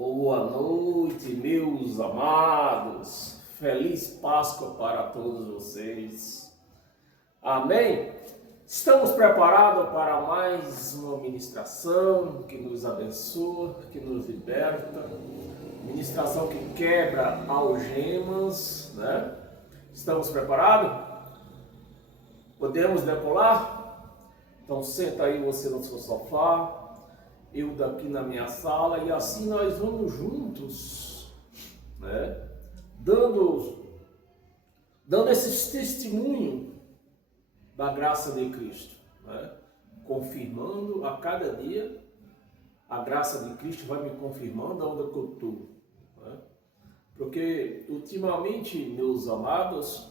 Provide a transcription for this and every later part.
Boa noite, meus amados. Feliz Páscoa para todos vocês. Amém? Estamos preparados para mais uma ministração que nos abençoa, que nos liberta. Ministração que quebra algemas, né? Estamos preparados? Podemos decolar? Então senta aí você no seu sofá, eu daqui na minha sala, e assim nós vamos juntos, né? Dando esse testemunho da graça de Cristo, né? Confirmando a cada dia, a graça de Cristo vai me confirmando aonde eu estou, né? Porque ultimamente, meus amados,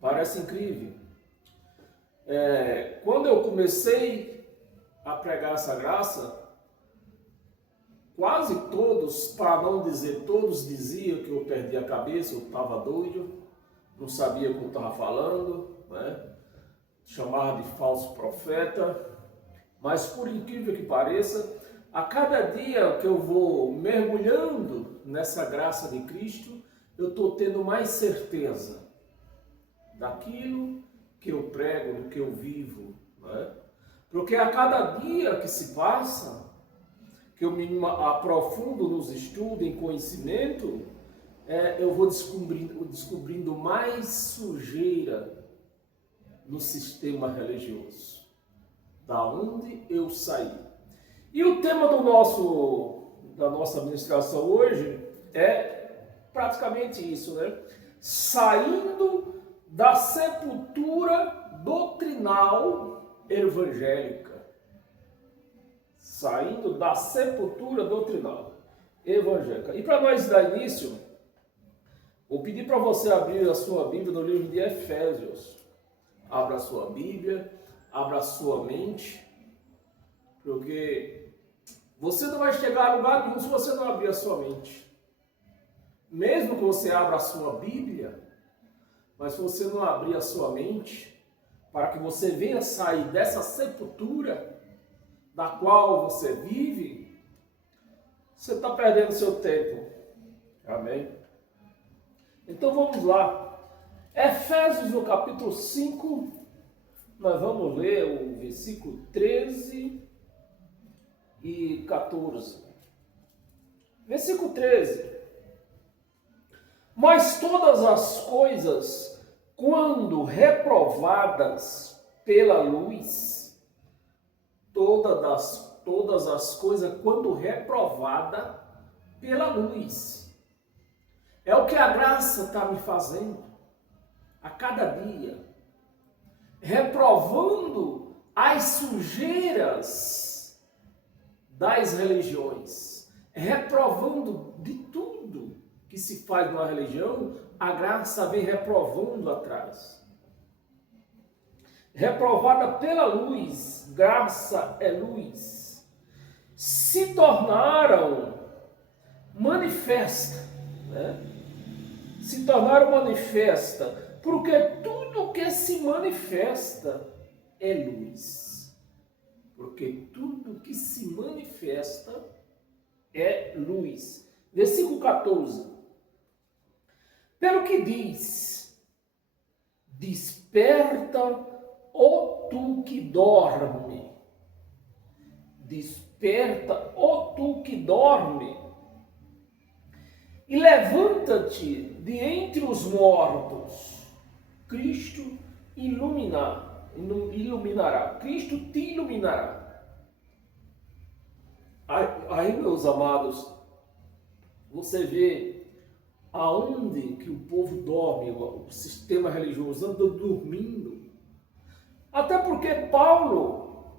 parece incrível. Quando eu comecei a pregar essa graça, quase todos, para não dizer todos, diziam que eu perdi a cabeça, eu estava doido, não sabia o que eu estava falando, né? Chamava de falso profeta. Mas por incrível que pareça, a cada dia que eu vou mergulhando nessa graça de Cristo, eu estou tendo mais certeza daquilo que eu prego, do que eu vivo, né? Porque a cada dia que se passa, que eu me aprofundo nos estudos, em conhecimento, eu vou descobrindo mais sujeira no sistema religioso, da onde eu saí. E o tema da nossa ministração hoje é praticamente isso, né? Saindo da sepultura doutrinal evangélica. Saindo da sepultura doutrinal evangélica. E para nós dar início, vou pedir para você abrir a sua Bíblia no livro de Efésios. Abra a sua Bíblia, abra a sua mente, porque você não vai chegar a lugar nenhum se você não abrir a sua mente. Mesmo que você abra a sua Bíblia, mas se você não abrir a sua mente, para que você venha sair dessa sepultura da qual você vive, você está perdendo seu tempo. Amém? Então vamos lá. Efésios, no capítulo 5, nós vamos ler o versículo 13 e 14. Versículo 13. Mas todas as coisas, quando reprovadas pela luz, todas as coisas, quando reprovada pela luz, é o que a graça está me fazendo a cada dia, reprovando as sujeiras das religiões, reprovando de tudo que se faz numa religião. A graça vem reprovando atrás. Reprovada pela luz, graça é luz, se tornaram manifesta, né? Se tornaram manifesta, porque tudo que se manifesta é luz. Porque tudo que se manifesta é luz. Versículo 14. Pelo que diz, desperta, ó tu que dorme. Desperta, ó tu que dorme. E levanta-te de entre os mortos. Cristo iluminará. Cristo te iluminará. Aí, meus amados, você vê aonde que o povo dorme, o sistema religioso anda dormindo. Até porque Paulo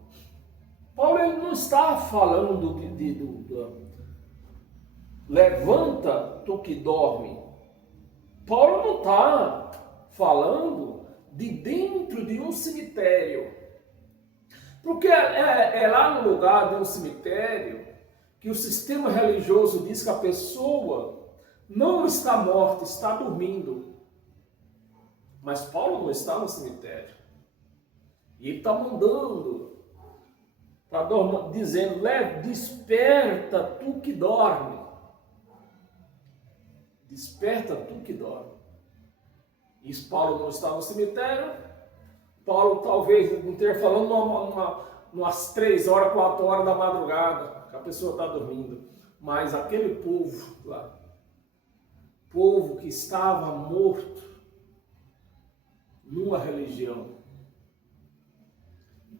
ele não está falando levanta tu que dorme. Paulo não está falando de dentro de um cemitério. Porque é lá no lugar de um cemitério que o sistema religioso diz que a pessoa não está morta, está dormindo. Mas Paulo não está no cemitério. E ele está mandando Está dizendo, desperta tu que dorme. Desperta tu que dorme. Isso Paulo não está no cemitério. Paulo talvez não esteja falando umas 3 horas, 4 horas da madrugada, que a pessoa está dormindo. Mas aquele povo lá, povo que estava morto numa religião.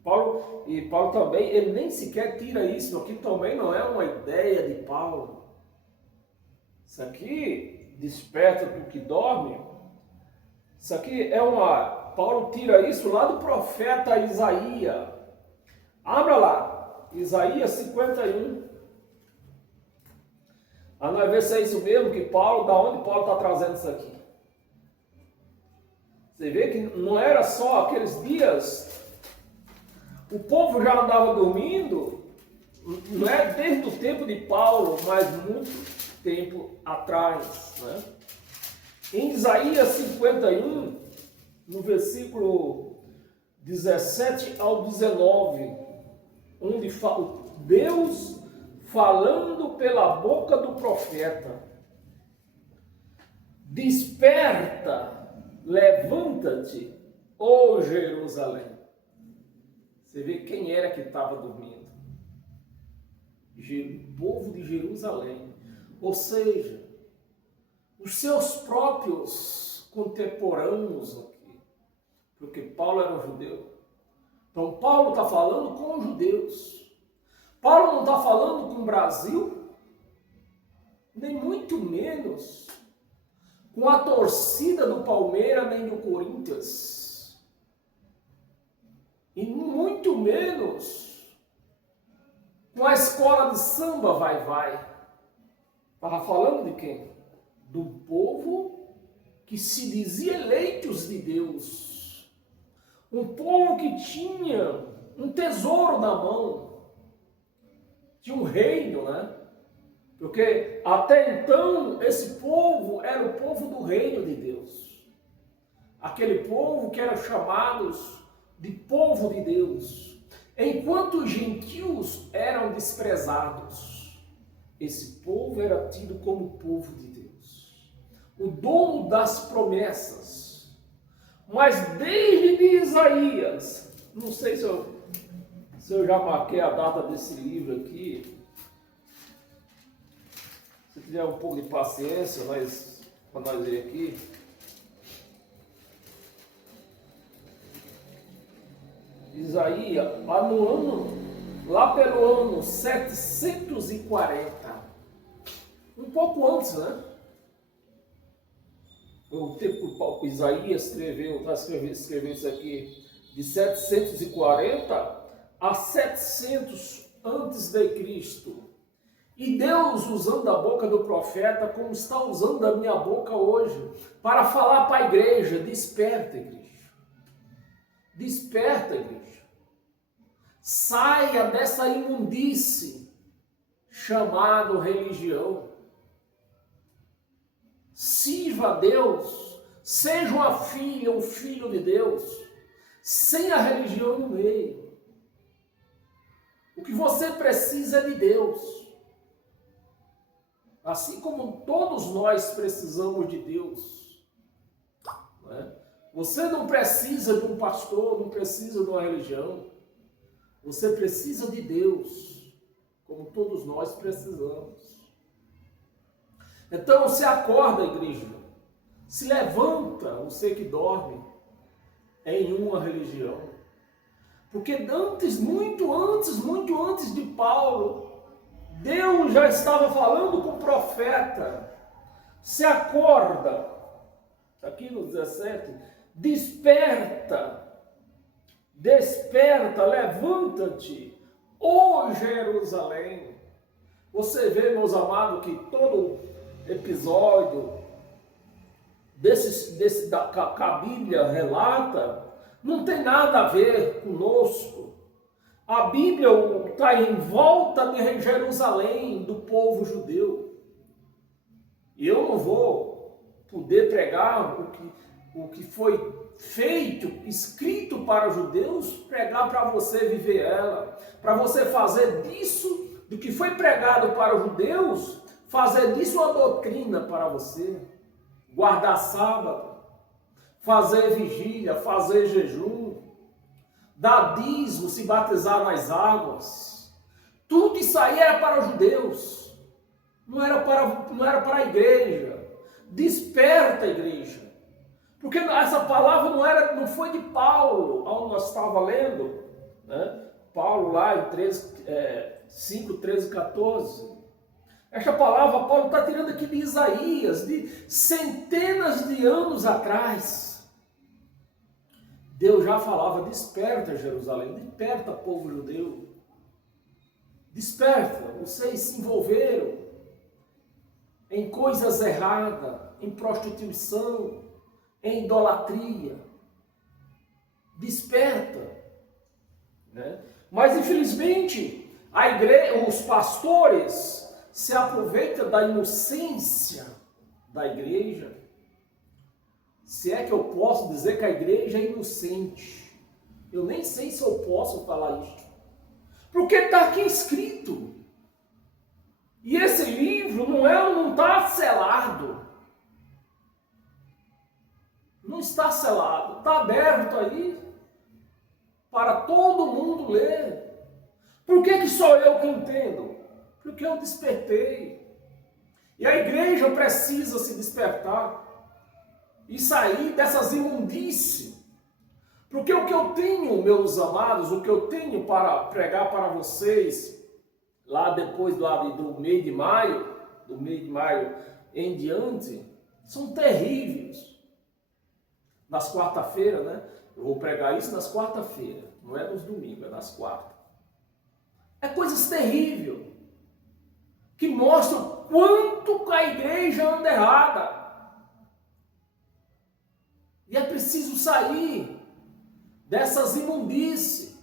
Paulo também, ele nem sequer tira isso. Aqui também não é uma ideia de Paulo. Isso aqui, desperta do que dorme. Isso aqui é Paulo tira isso lá do profeta Isaías. Abra lá, Isaías 51. Nós ver se é isso mesmo que Paulo, da onde Paulo está trazendo isso aqui. Você vê que não era só aqueles dias. O povo já andava dormindo, não é desde o tempo de Paulo, mas muito tempo atrás. Né? Em Isaías 51, no versículo 17 ao 19, onde fala Deus falando pela boca do profeta: desperta, levanta-te, ó Jerusalém. Você vê quem era que estava dormindo? O povo de Jerusalém. Ou seja, os seus próprios contemporâneos aqui. Porque Paulo era um judeu. Então Paulo está falando com os judeus. Paulo não está falando com o Brasil, nem muito menos com a torcida do Palmeiras nem do Corinthians. E muito menos com a escola de samba vai. Estava falando de quem? Do povo que se dizia eleitos de Deus. Um povo que tinha um tesouro na mão. Tinha um reino, né? Porque até então esse povo era o povo do reino de Deus. Aquele povo que eram chamados de povo de Deus, enquanto os gentios eram desprezados, esse povo era tido como povo de Deus, o dono das promessas. Mas desde Isaías, não sei se eu já marquei a data desse livro aqui, se tiver um pouco de paciência, para nós ver aqui. Isaías, lá pelo ano 740, um pouco antes, né? O tempo que Isaías escreveu isso aqui, de 740 a 700 antes de Cristo. E Deus usando a boca do profeta como está usando a minha boca hoje, para falar para a igreja: desperta, igreja. Desperta, igreja. Saia dessa imundície chamada religião. Sirva a Deus. Seja uma filha, um filho de Deus, sem a religião no meio. O que você precisa é de Deus. Assim como todos nós precisamos de Deus. Não é? Você não precisa de um pastor, não precisa de uma religião. Você precisa de Deus, como todos nós precisamos. Então se acorda, igreja. Se levanta, você que dorme em uma religião. Porque antes, muito antes de Paulo, Deus já estava falando com o profeta. Se acorda, aqui no 17, desperta, levanta-te, ó Jerusalém. Você vê, meus amados, que todo episódio que a Bíblia relata não tem nada a ver conosco. A Bíblia está em volta de Jerusalém, do povo judeu. E eu não vou poder pregar o que foi feito, escrito para os judeus, pregar para você viver ela, para você fazer disso, do que foi pregado para os judeus, fazer disso uma doutrina para você. Guardar sábado, fazer vigília, fazer jejum, dar dízimo, se batizar nas águas. Tudo isso aí era para os judeus, não era para a igreja. Desperta a igreja. Porque essa palavra não foi de Paulo, onde nós estávamos lendo, né? Paulo lá em 5, 13, 14. Esta palavra Paulo está tirando aqui de Isaías, de centenas de anos atrás. Deus já falava: desperta, Jerusalém, desperta, povo judeu. Desperta, vocês se envolveram em coisas erradas, em prostituição, em idolatria. Desperta. Né? Mas infelizmente, a igreja, os pastores se aproveitam da inocência da igreja. Se é que eu posso dizer que a igreja é inocente. Eu nem sei se eu posso falar isso. Porque está aqui escrito. E esse livro não está selado. Não está selado. Está aberto aí para todo mundo ler. Por que sou eu que entendo? Porque eu despertei. E a igreja precisa se despertar e sair dessas imundícies. Porque o que eu tenho, meus amados, o que eu tenho para pregar para vocês, lá depois do mês de maio em diante, são terríveis. Nas quarta-feiras, né? Eu vou pregar isso nas quarta-feiras, não é nos domingos, é nas quartas. É coisas terríveis, que mostram o quanto a igreja anda errada. E é preciso sair dessas imundícies.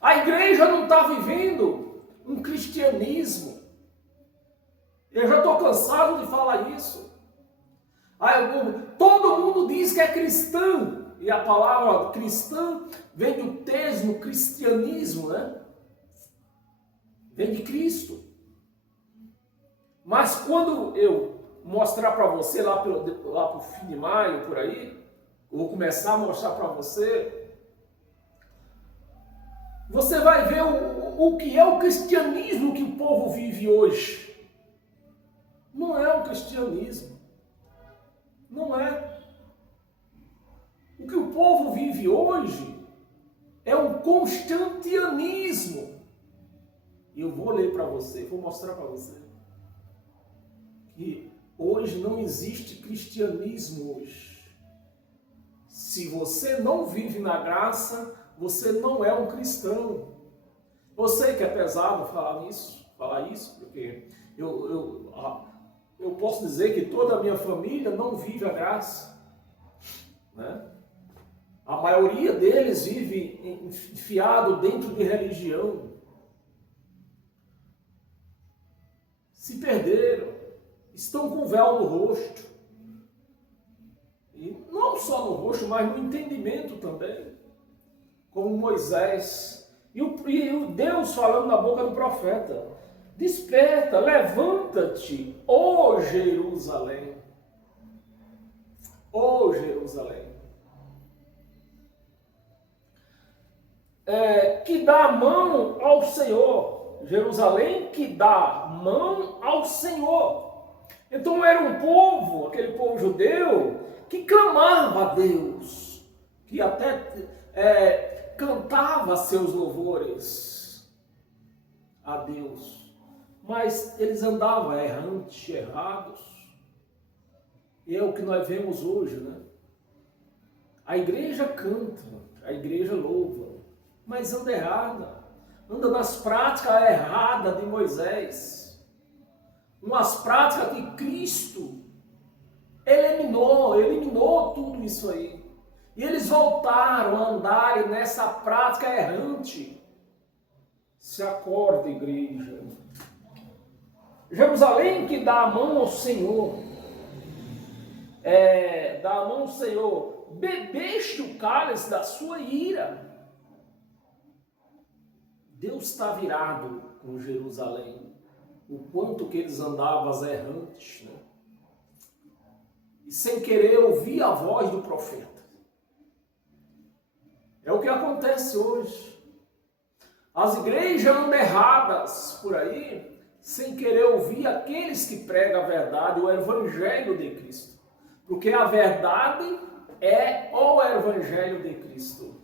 A igreja não está vivendo um cristianismo. Eu já estou cansado de falar isso. Todo mundo diz que é cristão. E a palavra cristã vem do termo cristianismo, né? Vem de Cristo. Mas quando eu mostrar para você lá para o fim de maio, por aí, eu vou começar a mostrar para você, você vai ver o que é o cristianismo que o povo vive hoje. Não é um cristianismo. Não é. O que o povo vive hoje é um constantianismo. E eu vou ler para você, vou mostrar para você que hoje não existe cristianismo hoje. Se você não vive na graça, você não é um cristão. Eu sei que é pesado falar isso, porque eu posso dizer que toda a minha família não vive a graça, né? A maioria deles vive enfiado dentro de religião. Se perderam, estão com véu no rosto. E não só no rosto, mas no entendimento também. Como Moisés. E o Deus falando na boca do profeta: desperta, levanta-te, ó Jerusalém. Ó Jerusalém. Que dá a mão ao Senhor. Jerusalém que dá mão ao Senhor. Então era um povo, aquele povo judeu, que clamava a Deus, que até cantava seus louvores a Deus, mas eles andavam errantes, errados. E é o que nós vemos hoje, né? A igreja canta, a igreja louva, mas anda errada. Anda nas práticas erradas de Moisés. Umas práticas que Cristo eliminou tudo isso aí. E eles voltaram a andarem nessa prática errante. Se acorda, igreja. Jerusalém que dá a mão ao Senhor. Dá a mão ao Senhor. Bebeste o cálice da sua ira. Deus está virado com Jerusalém, o quanto que eles andavam errantes, né? E sem querer ouvir a voz do profeta. É o que acontece hoje. As igrejas andam erradas por aí, sem querer ouvir aqueles que pregam a verdade, o evangelho de Cristo. Porque a verdade é o evangelho de Cristo.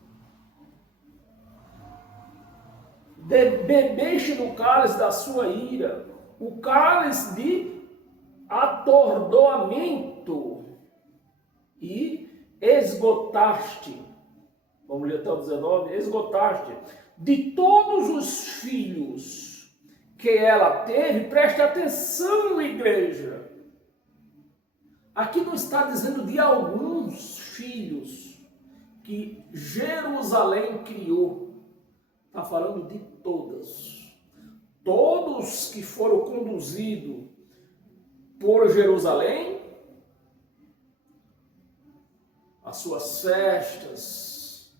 Bebeste no cálice da sua ira, o cálice de atordoamento, e esgotaste, vamos ler até o 19, esgotaste de todos os filhos que ela teve. Preste atenção, igreja. Aqui não está dizendo de alguns filhos que Jerusalém criou. Está falando de todas. Todos que foram conduzidos por Jerusalém, as suas festas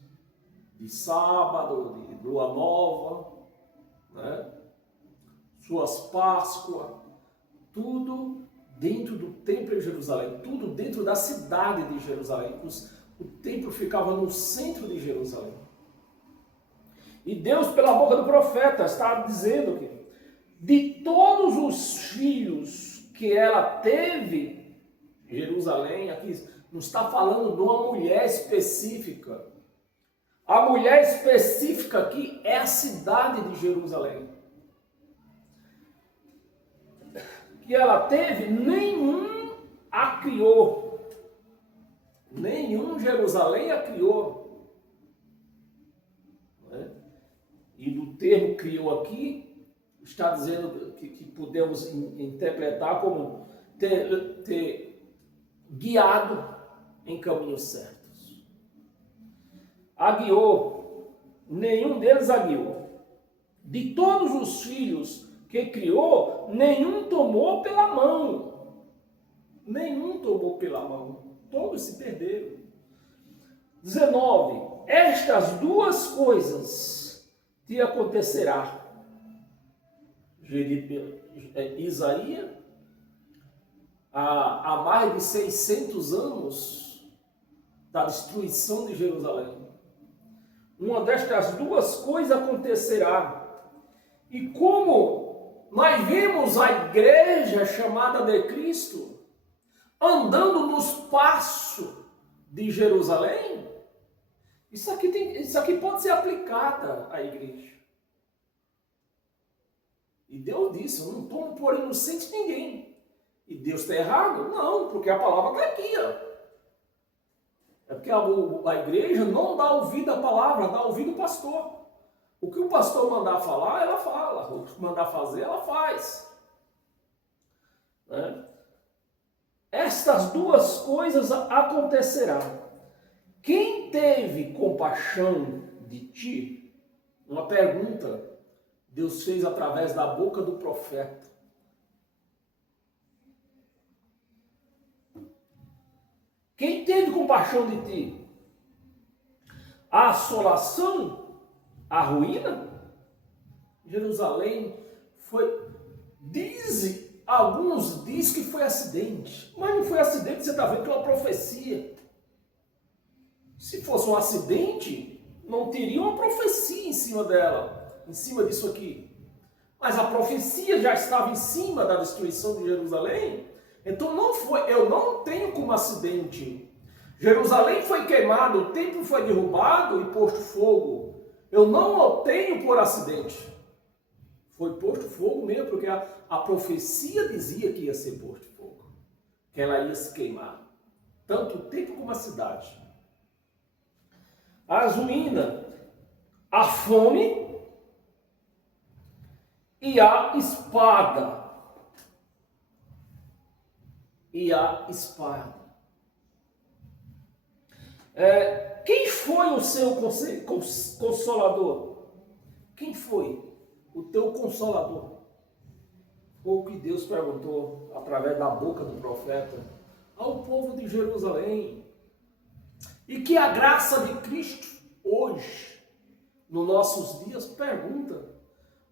de sábado, de lua nova, né? Suas Páscoas, tudo dentro do templo de Jerusalém, tudo dentro da cidade de Jerusalém. O templo ficava no centro de Jerusalém. E Deus, pela boca do profeta, está dizendo que de todos os filhos que ela teve, Jerusalém, aqui não está falando de uma mulher específica. A mulher específica aqui é a cidade de Jerusalém. Que ela teve, nenhum a criou. Nenhum Jerusalém a criou. E do termo criou aqui, está dizendo que podemos interpretar como ter guiado em caminhos certos. Aguiou, nenhum deles aguiou. De todos os filhos que criou, nenhum tomou pela mão. Nenhum tomou pela mão. Todos se perderam. 19. Estas duas coisas te acontecerá. Isaías, há mais de 600 anos da destruição de Jerusalém. Uma destas duas coisas acontecerá. E como nós vemos a igreja chamada de Cristo andando nos passos de Jerusalém, isso aqui pode ser aplicado à igreja. E Deus disse, eu não tomo por inocente ninguém. E Deus está errado? Não, porque a palavra está aqui. Ó. É porque a igreja não dá ouvido à palavra, dá ouvido ao pastor. O que o pastor mandar falar, ela fala. O que mandar fazer, ela faz. Né? Estas duas coisas acontecerão. Quem teve compaixão de ti? Uma pergunta Deus fez através da boca do profeta. Quem teve compaixão de ti? A assolação? A ruína? Jerusalém foi... Alguns dizem que foi acidente. Mas não foi acidente, você está vendo que é uma profecia. Se fosse um acidente, não teria uma profecia em cima dela, em cima disso aqui. Mas a profecia já estava em cima da destruição de Jerusalém, então não foi, eu não tenho como acidente. Jerusalém foi queimado, o templo foi derrubado e posto fogo. Eu não o tenho por acidente. Foi posto fogo mesmo, porque a profecia dizia que ia ser posto fogo, que ela ia se queimar, tanto o templo como a cidade. As ruínas, a fome e a espada. E a espada. Quem foi o seu consolador? Quem foi o teu consolador? Foi o que Deus perguntou através da boca do profeta ao povo de Jerusalém. E que a graça de Cristo hoje nos nossos dias, pergunta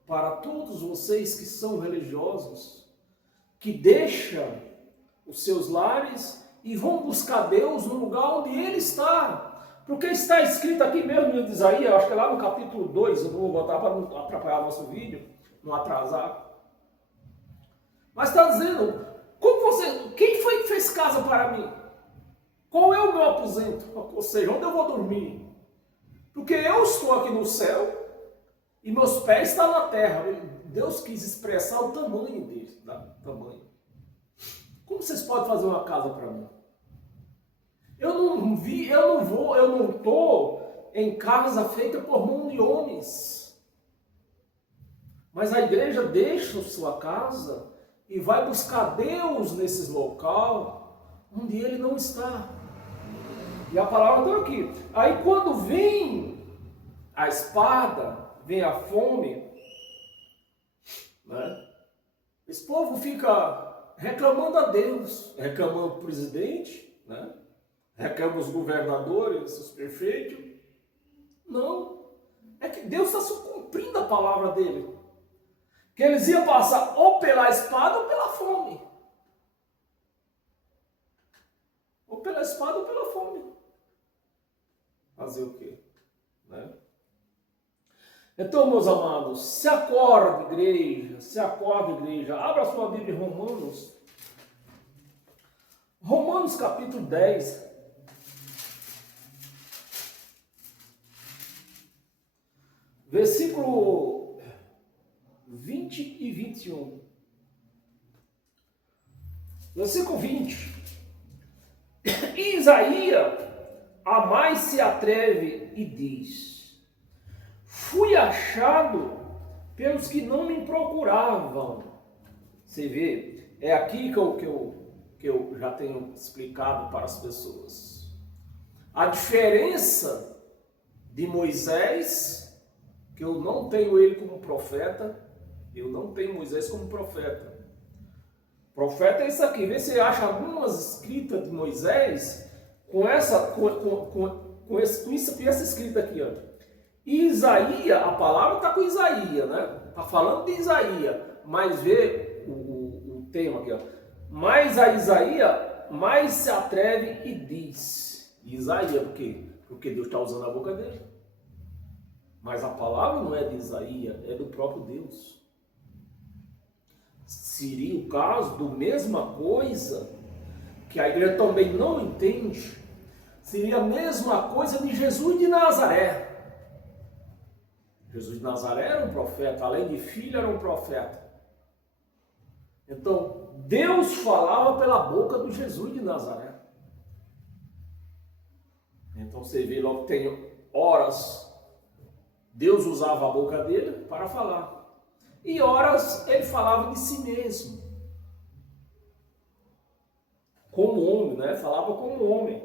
para todos vocês que são religiosos, que deixam os seus lares e vão buscar Deus no lugar onde Ele está. Porque está escrito aqui mesmo em Isaías, acho que é lá no capítulo 2, eu não vou botar para não atrapalhar nosso vídeo, não atrasar. Mas está dizendo, quem foi que fez casa para mim? Qual é o meu aposento? Ou seja, onde eu vou dormir? Porque eu estou aqui no céu e meus pés estão na terra. Deus quis expressar o tamanho dele, tá? Tamanho. Como vocês podem fazer uma casa para mim? Eu não estou em casa feita por mão de homens. Mas a igreja deixa sua casa e vai buscar Deus nesses local onde Ele não está. E a palavra está aqui. Aí quando vem a espada, vem a fome, né? Esse povo fica reclamando a Deus, reclamando o presidente, né? Reclamam os governadores, os prefeitos. Não, é que Deus está cumprindo a palavra dele. Que eles iam passar ou pela espada ou pela fome. Ou pela espada ou pela fome. Fazer o quê? Né? Então, meus amados, se acorda, igreja. Abra a sua Bíblia em Romanos. Romanos capítulo 10. Versículo 20 e 21. Versículo 20. Isaías a mais se atreve e diz: fui achado pelos que não me procuravam. Você vê, é aqui que eu já tenho explicado para as pessoas. A diferença de Moisés, que eu não tenho ele como profeta, eu não tenho Moisés como profeta. Profeta é isso aqui. Vê se você acha algumas escritas de Moisés com essa escrita aqui, ó. Isaías, a palavra está com Isaías, né? Está falando de Isaías, mas vê o tema aqui, ó. Mas a Isaías mais se atreve e diz. Isaías, por quê? Porque Deus está usando a boca dele. Mas a palavra não é de Isaías, é do próprio Deus. Seria o caso do mesma coisa que a igreja também não entende. Seria a mesma coisa de Jesus de Nazaré. Jesus de Nazaré era um profeta, além de filho, era um profeta. Então, Deus falava pela boca do Jesus de Nazaré. Então, você vê logo que tem horas, Deus usava a boca dele para falar. E horas ele falava de si mesmo. Como homem, né? Falava como homem.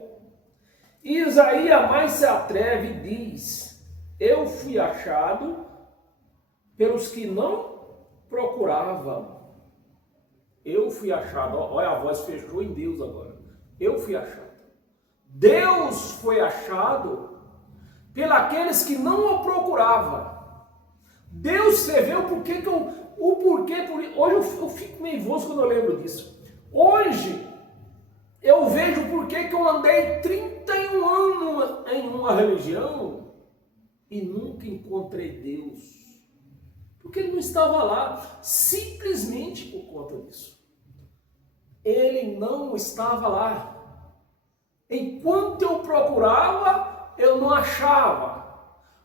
E Isaías mais se atreve e diz: eu fui achado pelos que não procuravam. Eu fui achado. Olha, a voz fechou em Deus agora. Eu fui achado. Deus foi achado pelos que não o procuravam. Deus, você vê o porquê que hoje eu fico nervoso quando eu lembro disso. Hoje eu vejo o porquê que eu andei 31 anos em uma religião e nunca encontrei Deus. Porque ele não estava lá, simplesmente por conta disso. Ele não estava lá. Enquanto eu procurava, eu não achava.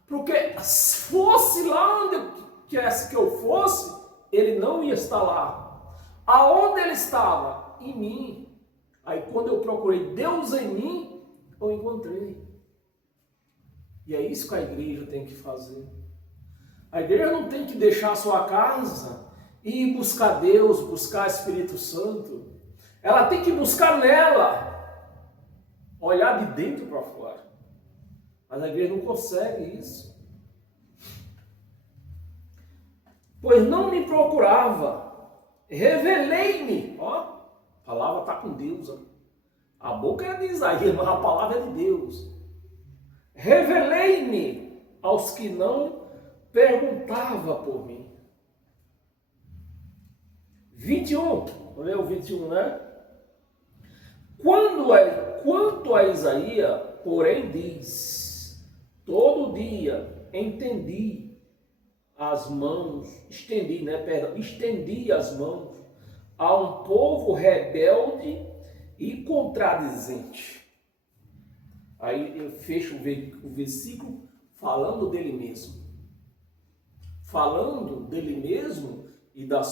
Porque se fosse lá onde quisesse que eu fosse, ele não ia estar lá. Aonde ele estava? Em mim. Aí quando eu procurei Deus em mim, eu encontrei. E é isso que a igreja tem que fazer. A igreja não tem que deixar a sua casa e ir buscar Deus, buscar o Espírito Santo. Ela tem que buscar nela. Olhar de dentro para fora. Mas a igreja não consegue isso. Pois não me procurava. Revelei-me. Ó, a palavra está com Deus. Ó. A boca é de Isaías, mas a palavra é de Deus. Revelei-me aos que não perguntavam por mim. 21, vamos ler o 21, né? Quanto a Isaías, porém diz, todo dia estendi as mãos a um povo rebelde e contradizente. Aí eu fecho o versículo falando dele mesmo. Falando dele mesmo e do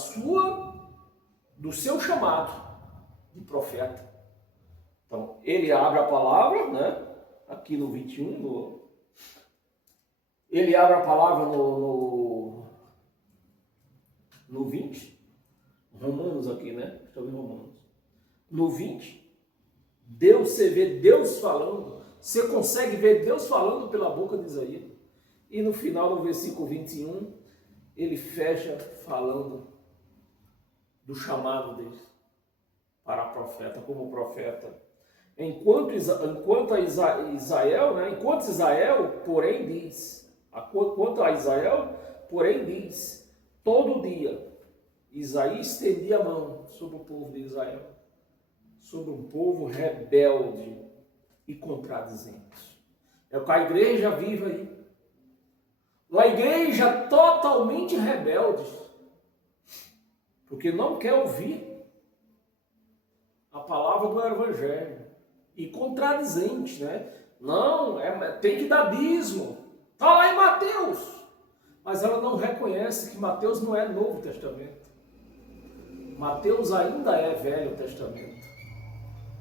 seu chamado de profeta. Então, ele abre a palavra, né? Aqui no 21, ele abre a palavra no 20, Romanos aqui, né? Estamos em Romanos. No 20, você vê Deus falando, você consegue ver Deus falando pela boca de Isaías. E no final do versículo 21, ele fecha falando do chamado dele para profeta, como profeta. Enquanto Israel, porém diz, todo dia, Isaías estendia a mão sobre o povo de Israel, sobre um povo rebelde e contradizente. É o que a igreja vive aí. Uma igreja totalmente rebelde, porque não quer ouvir a palavra do Evangelho. E contradizente, né? Não, tem que dar dízimo. Está lá em Mateus. Mas ela não reconhece que Mateus não é Novo Testamento. Mateus ainda é Velho Testamento.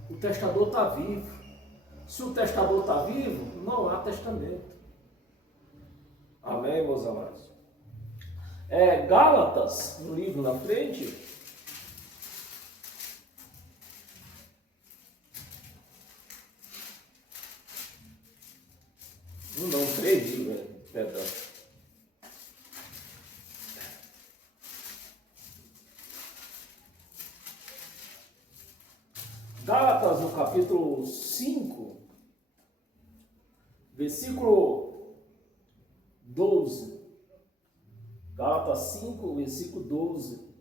O testador está vivo. Se o testador está vivo, não há testamento. Amém, meus amados? Gálatas, no livro na frente. Não, 3 livros, perdão. Gálatas, no capítulo 5, versículo 12. Gálatas 5, versículo 12.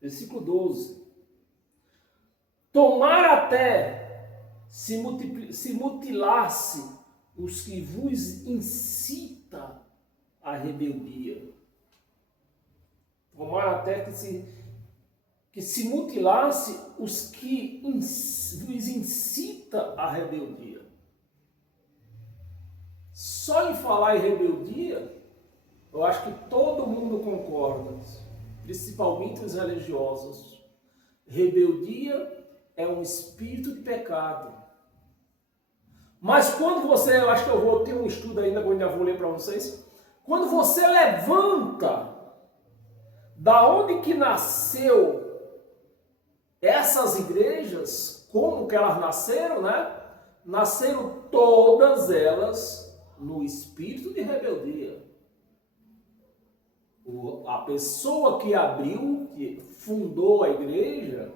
Versículo 12. Tomar até se mutilasse os que vos incita à rebeldia. Tomar até que se mutilasse os que vos incita à rebeldia. Só em falar em rebeldia, eu acho que todo mundo concorda, principalmente os religiosos. Rebeldia é um espírito de pecado. Mas quando você, eu acho que eu vou ter um estudo ainda, que eu ainda vou ler para vocês. Quando você levanta da onde que nasceu essas igrejas, como que elas nasceram, né? Nasceram todas elas no espírito de rebeldia. A pessoa que abriu, que fundou a igreja,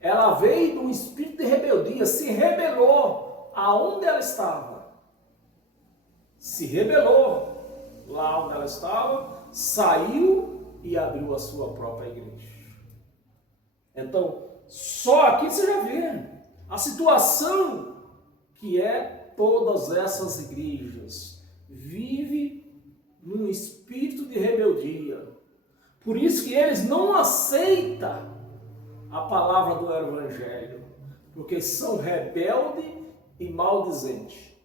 ela veio de um espírito de rebeldia, se rebelou aonde ela estava. Se rebelou lá onde ela estava, saiu e abriu a sua própria igreja. Então, só aqui você já vê a situação que é todas essas igrejas. Vive num espírito de rebeldia. Por isso que eles não aceitam a palavra do Evangelho, porque são rebeldes e maldizentes.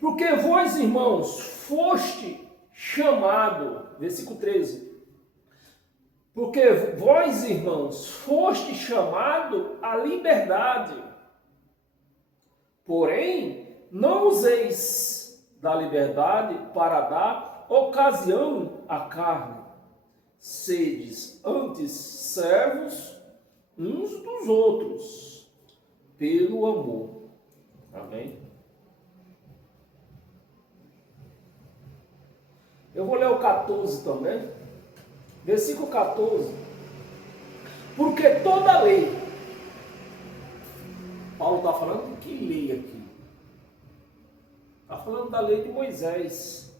Porque vós, irmãos, foste chamado, versículo 13. Porque vós, irmãos, foste chamado à liberdade. Porém, não useis da liberdade para dar ocasião à carne. Sedes antes servos uns dos outros, pelo amor. Amém? Eu vou ler o 14 também. Versículo 14. Porque toda lei, Paulo está falando de que lei aqui? Está falando da lei de Moisés.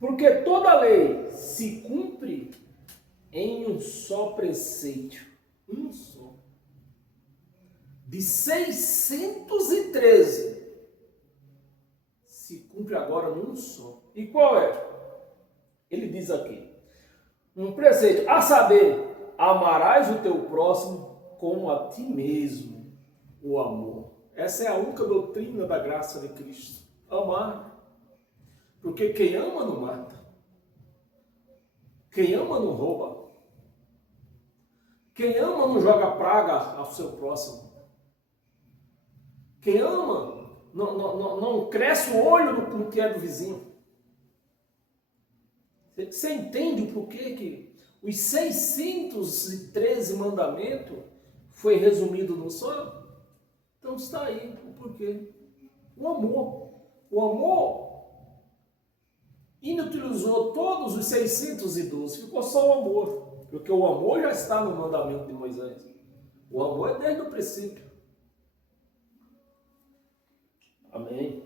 Porque toda lei se cumpre em um só preceito. Um só. De 613 se cumpre agora num só. E qual é? Ele diz aqui, um preceito, a saber, amarás o teu próximo como a ti mesmo, o amor. Essa é a única doutrina da graça de Cristo. Amar. Porque quem ama não mata. Quem ama não rouba. Quem ama não joga praga ao seu próximo. Quem ama não cresce o olho no que é do vizinho. Você entende o porquê que os 613 mandamentos foi resumido no só? Então está aí o porquê. O amor. O amor inutilizou todos os 612, ficou só o amor. Porque o amor já está no mandamento de Moisés. O amor é desde o princípio. Amém.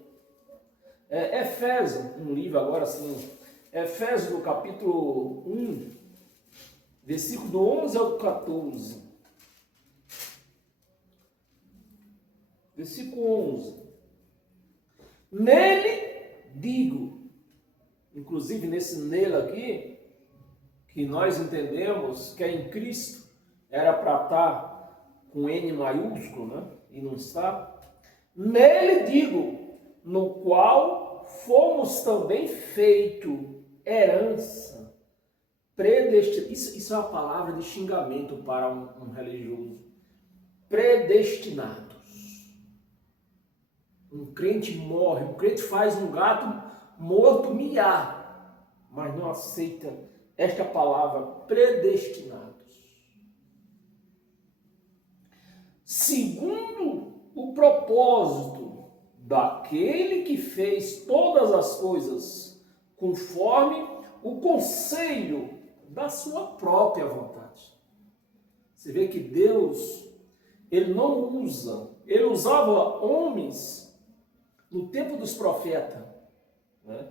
Efésios, um livro agora assim, Efésios no capítulo 1, versículo do 11 ao 14. Versículo 11. Nele digo, inclusive nesse nele aqui, que nós entendemos que é em Cristo, era para estar com N maiúsculo, né? E não está. Nele digo, no qual fomos também feito herança, predestinado. Isso é uma palavra de xingamento para um religioso. Predestinados. Um crente morre, um crente faz um gato morto miar, mas não aceita esta palavra, predestinados. Segundo o propósito daquele que fez todas as coisas conforme o conselho da sua própria vontade. Você vê que Deus, ele não usa, ele usava homens no tempo dos profetas, né?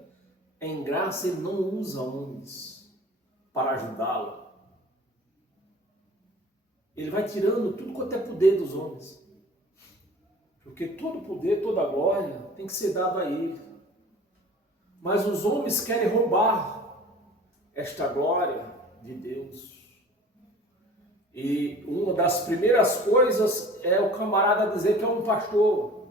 Em graça ele não usa homens para ajudá-lo. Ele vai tirando tudo quanto é poder dos homens. Porque todo poder, toda glória tem que ser dado a ele. Mas os homens querem roubar esta glória de Deus. E uma das primeiras coisas é o camarada dizer que é um pastor.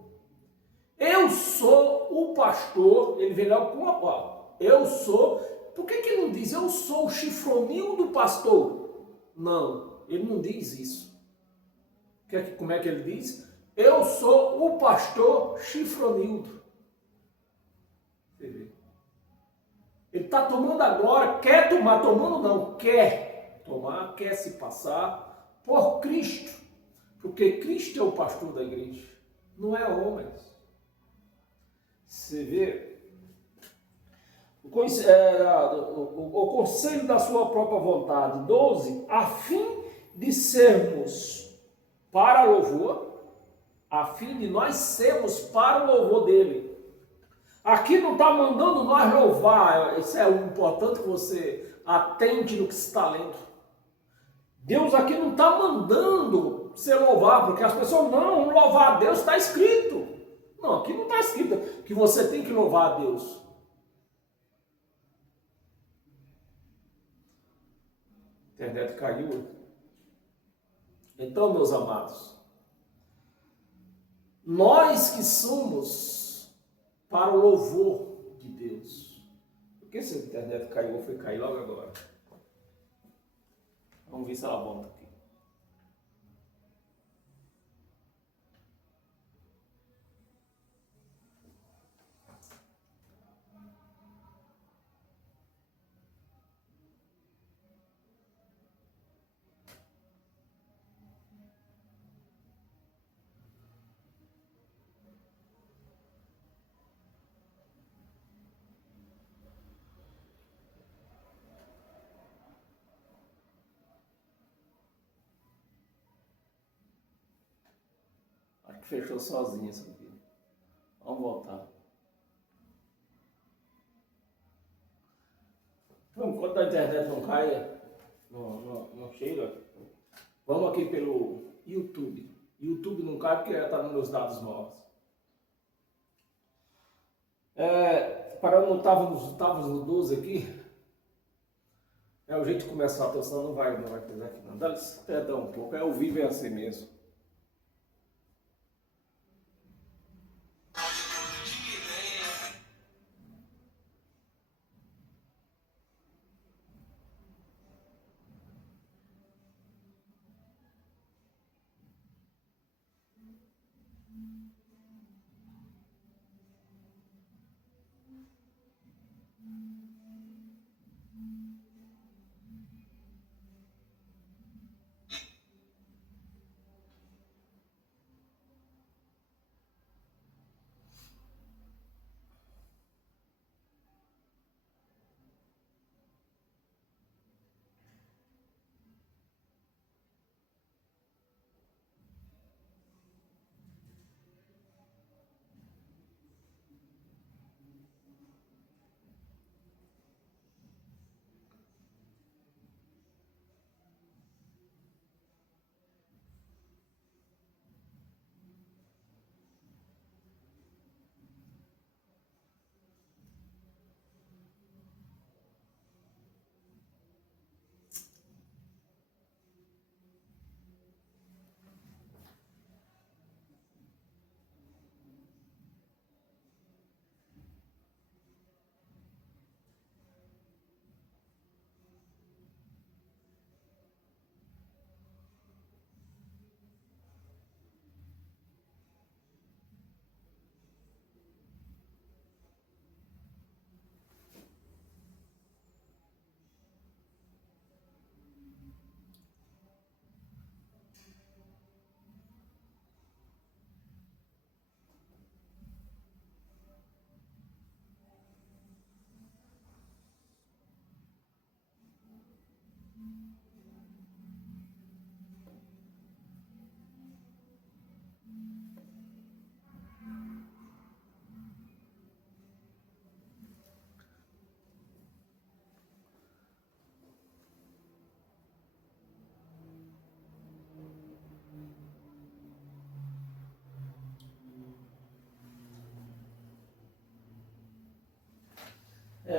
Eu sou o pastor, ele vem lá com uma palavra. Eu sou, por que ele não diz eu sou o chifronil do pastor? Não, ele não diz isso. Como é que ele diz? Eu sou o pastor chifronildo. Você vê. Ele está tomando a glória, quer tomar, tomando não, quer tomar, quer se passar por Cristo. Porque Cristo é o pastor da igreja, não é homens. Você vê, o conselho da sua própria vontade, 12, a fim de sermos para louvor, a fim de nós sermos para o louvor dele. Aqui não está mandando nós louvar, isso é o importante que você atente no que você está lendo. Deus aqui não está mandando você louvar, porque as pessoas não louvar a Deus, está escrito. Não, aqui não está escrito que você tem que louvar a Deus. A internet caiu. Então, meus amados, nós que somos para o louvor de Deus. Por que essa internet caiu ou foi cair logo agora? Vamos ver se ela volta aqui. Fechou sozinho isso aqui. Vamos voltar. Então, enquanto a internet não caia, não chega, vamos aqui pelo YouTube. YouTube não cai porque está nos meus dados novos. Para não estávamos no 12 aqui. É o jeito de começar a atenção, não vai fazer aqui não. Dá perdão um pouco, o vivo é assim mesmo.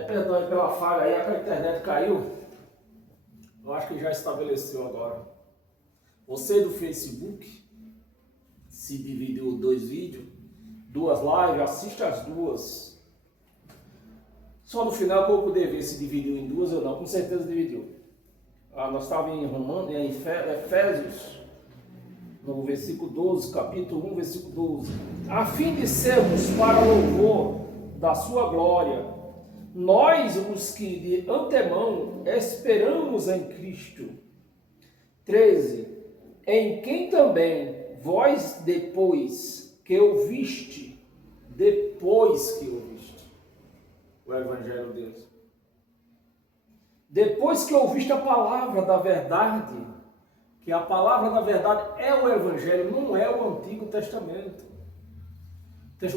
Perdão pela falha aí, a internet caiu. Eu acho que já estabeleceu agora. Você do Facebook, se dividiu 2 vídeos, 2 lives, assiste as 2. Só no final que eu vou poder ver se dividiu em 2 ou não. Com certeza dividiu. Nós estávamos em Efésios, no versículo 12, capítulo 1, versículo 12. A fim de sermos para louvor da sua glória, nós os que de antemão esperamos em Cristo. 13. Em quem também vós depois que ouviste o Evangelho de Deus, depois que ouviste a palavra da verdade, que a palavra da verdade é o Evangelho, não é o Antigo Testamento.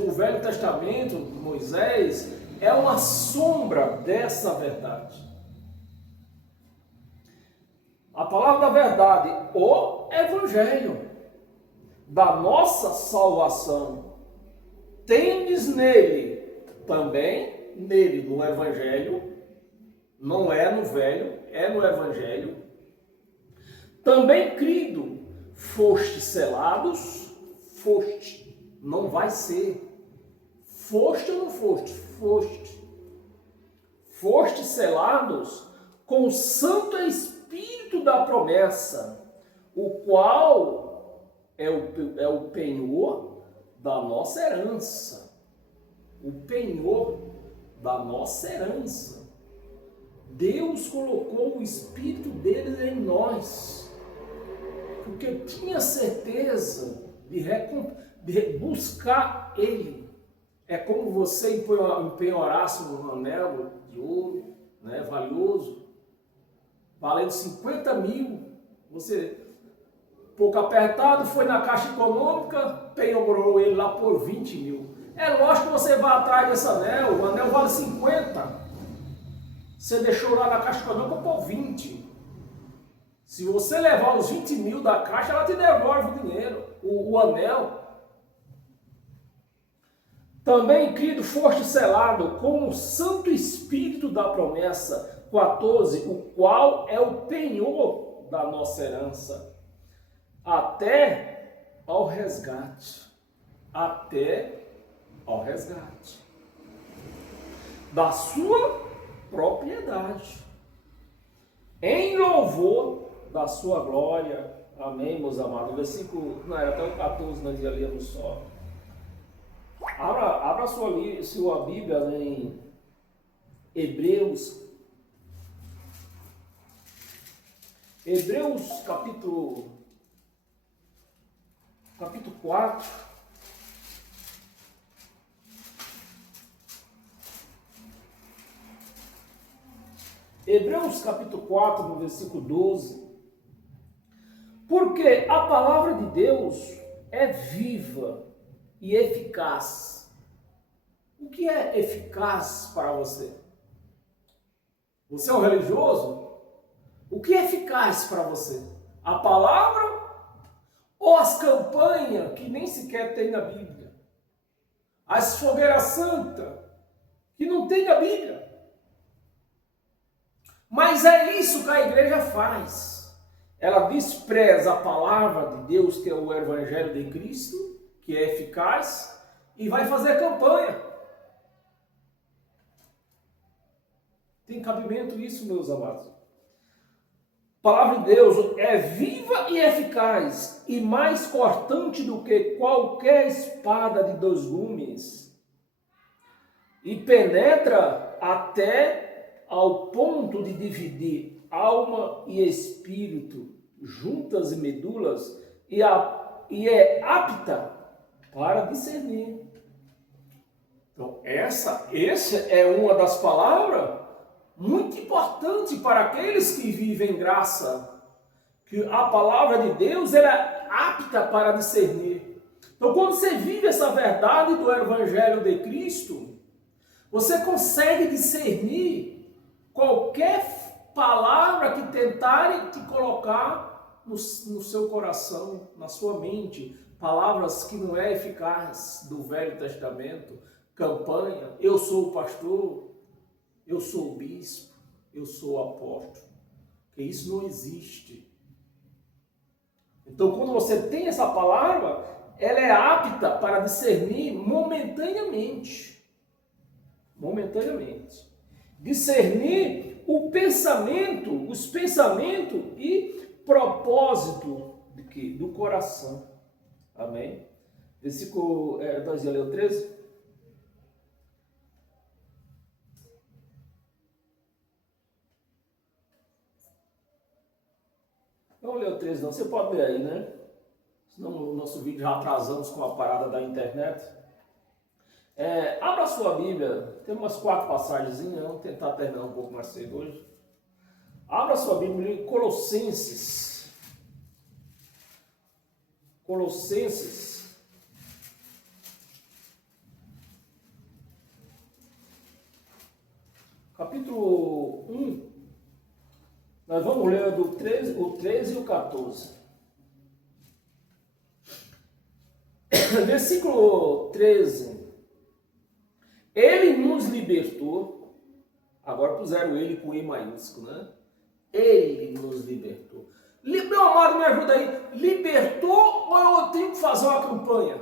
O Velho Testamento, Moisés, é uma sombra dessa verdade. A palavra da verdade, o Evangelho da nossa salvação, tendes nele, também nele, no Evangelho, não é no Velho, é no Evangelho, também crido, foste selados, foste, não vai ser, foste ou não foste? Foste selados com o Santo Espírito da promessa, o qual é o penhor da nossa herança. O penhor da nossa herança. Deus colocou o Espírito dele em nós, porque tinha certeza de buscar ele. É como você empenhorasse um anel de ouro, né, valioso, valendo 50 mil. Você pouco apertado, foi na Caixa Econômica, penhorou ele lá por 20 mil. É lógico que você vai atrás desse anel, o anel vale 50. Você deixou lá na Caixa Econômica por 20. Se você levar os 20 mil da Caixa, ela te devolve o dinheiro, o anel. Também, querido, foste selado com o Santo Espírito da promessa. 14, o qual é o penhor da nossa herança, até ao resgate. Até ao resgate da sua propriedade, em louvor da sua glória. Amém, meus amados. O versículo, não era até o 14, nós já líamos só. Abra sua Bíblia em Hebreus capítulo 4. Hebreus capítulo 4, no versículo 12. Porque a palavra de Deus é viva e eficaz. O que é eficaz para você? Você é um religioso? O que é eficaz para você? A palavra ou as campanhas que nem sequer tem na Bíblia? As fogueiras santas que não tem na Bíblia? Mas é isso que a igreja faz. Ela despreza a palavra de Deus, que é o Evangelho de Cristo, que é eficaz, e vai fazer campanha. Tem cabimento isso, meus amados? A palavra de Deus é viva e eficaz, e mais cortante do que qualquer espada de 2 gumes, e penetra até ao ponto de dividir alma e espírito, juntas e medulas, e é apta para discernir. Então, essa é uma das palavras muito importante para aqueles que vivem em graça, que a palavra de Deus ela é apta para discernir. Então, quando você vive essa verdade do Evangelho de Cristo, você consegue discernir qualquer palavra que tentarem te colocar no seu coração, na sua mente, palavras que não é eficaz do Velho Testamento, campanha, eu sou o pastor, eu sou o bispo, eu sou o apóstolo, que isso não existe. Então, quando você tem essa palavra, ela é apta para discernir momentaneamente. Discernir o pensamento, os pensamentos e propósito do coração. Amém? Versículo, nós já leu 13? Não leu 13 não, você pode ler aí, né? Senão o nosso vídeo já atrasamos com a parada da internet. Abra a sua Bíblia, tem umas 4 passagens, vamos tentar terminar um pouco mais cedo hoje. Abra a sua Bíblia em Colossenses. Capítulo 1, nós vamos ler o 13 e o 14. Versículo 13. Ele nos libertou, agora puseram ele com I maiúsculo, né? Ele nos libertou. Meu amado, me ajuda aí. Libertou ou eu tenho que fazer uma campanha?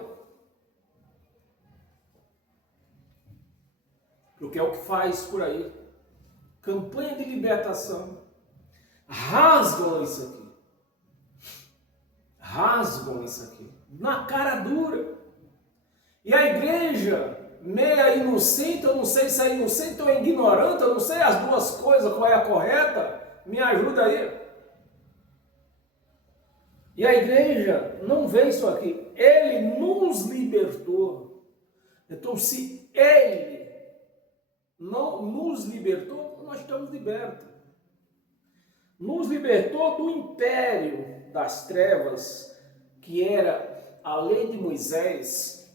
Porque é o que faz por aí. Campanha de libertação. Rasgam isso aqui. Na cara dura. E a igreja, meia inocente, eu não sei se é inocente ou é ignorante, eu não sei as duas coisas, qual é a correta, me ajuda aí. E a igreja não vê isso aqui. Ele nos libertou. Então, se ele não nos libertou, nós estamos libertos. Nos libertou do império das trevas, que era a lei de Moisés,